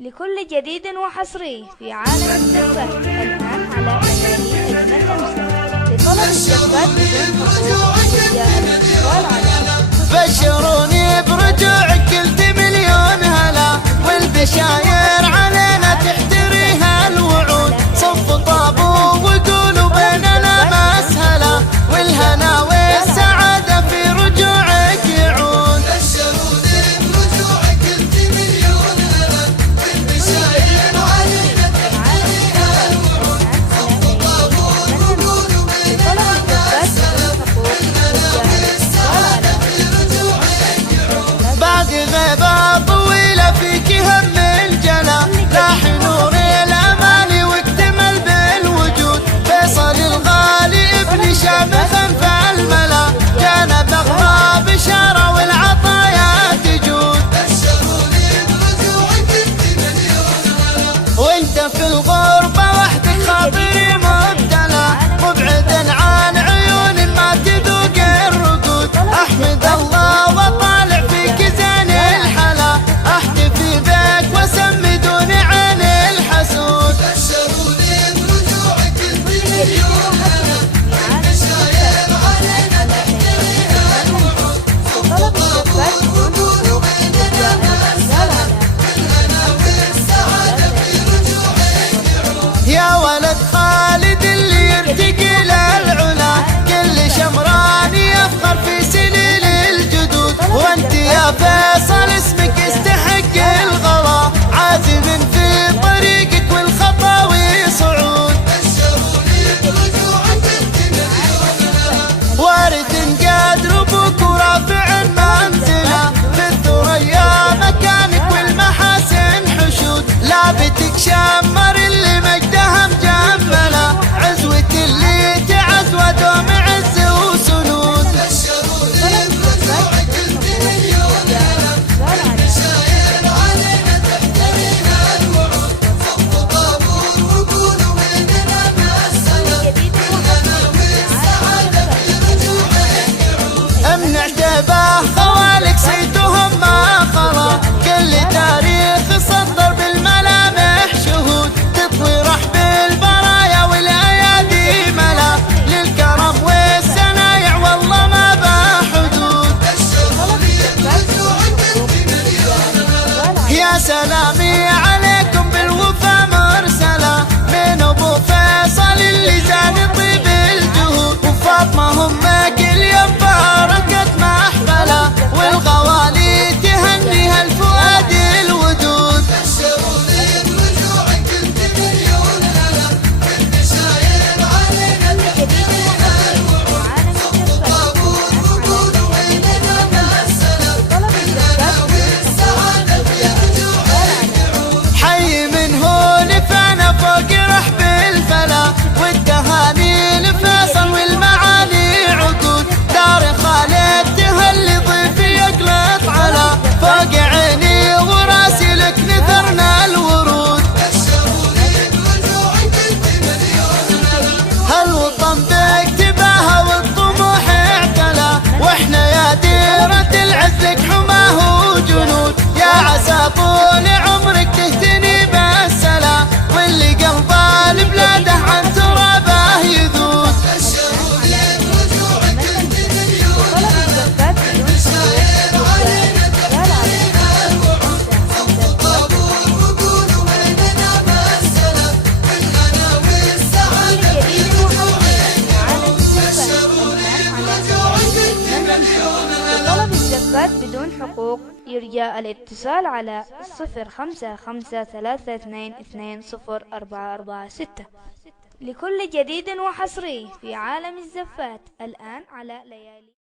لكل جديد وحصري في عالم الزفات الآن على ليالي أجمل لمسة. لطلب الزفات بدون حقوق جاء الاتصال على بشروني برجوعك قلت مليون هلا، والبشاير علينا تحتريها الوعود. صف طابو وقولوا بيننا مسهلة، والهنا والسعادة في رجوعك يعود. بشروني برجوعك قلت مليون هلا، والبشاير علينا تحتريها الوعود. صف طابو وقولوا بيننا مسهلة، والهنا والسعادة في رجوعك يعود. بعد غيبة طويلة فيك هم الجلا، لاح نور الأماني واكتمل بالوجود. فيصل الغالي ابن شامخ في الملا، جانا بغرى بشارة والعطايا تجود. بشروني برجوعك قلت مليون هلا، وانت في الغربة وحدك خاطري مبتلى، مبعد عن عيون ما تذوق الرقود. احمد الله وطالع فيك زين الحلا، احتفي بك واسمي دون عين الحسود. بشروني برجوعك قلت مليون هلا، والبشاير علينا تحتريها الوعود. صف طابو وقولوا بيننا مسهلة، والهنا والسعادة في رجوعك يعود. يا ولد خالد اللي يرتقي للعلا، كل شمراني يفخر في سليل الجدود. وانت يا فيصل اسمك يستحق الغلا، عازم في طريقك والخطاوي صعود. بشروني برجوعك قلت مليون هلا، وارث قادر ابوك ورافع منزله، في الثريا مكانك والمحاسن حشود. لابتك شمر اللي مجدها مجمله، عزوة اللي تعز ودوم عز وسنود. بشروني برجوعك قلت مليون هلا، والبشاير علينا تحتريها الوعود. صف طابور وقولوا بيننا مسهلة، والهنا والسعادة في رجوعك يعود. امنع تباه خوالك سيتهم ما خلا، كل تاريخ صدر بالملامح شهود. تطوي رحب البرايا والايادي ملا، للكرم والسنايع والله ما با حدود. بشروني برجوعك قلت مليون هلا، يا سلامي عليكم بالوفا مرسلة، من ابو فيصل اللي زان طيب الجهود. وفاطمة امك اليوم باركت محفلة، والغوالي تهنيها الفؤاد الودود. بشروني برجوعك قلت مليون هلا، والبشاير علينا تحتريها الوعود. صف طابور وقولوا بيننا مسهلة، والهنا والسعادة في رجوعك يعود. حي من هو لفانا فوق رحب الفلا، والتهاني لفيصل والمعاني عقود. دار خالد تهلي ضيفي يقلط على، فوق عيني وراسي لك نثرنا الورود. بشروني برجوعك قلت مليون هلا، هالوطن بك تباهى والطموح اعتلى، واحنا يا ديرة العز لك حماه وجنود. يا عسى طول عمرك تهتني بالسلا، واللي قلبه لبلاده عن ترابه يذود. بشروني برجوعك قلت مليون طلب هلا، الزفات بدون والبشاير حقوق علينا تحتريها الوعود. صف طابور وقولوا بيننا مسهلة، والهنا والسعادة في رجوعك يعود. بشروني برجوعك قلت مليون هلا. طلب الزفات بدون حقوق يرجى الاتصال على 055332204446. لكل جديد وحصري في عالم الزفات الآن على ليالي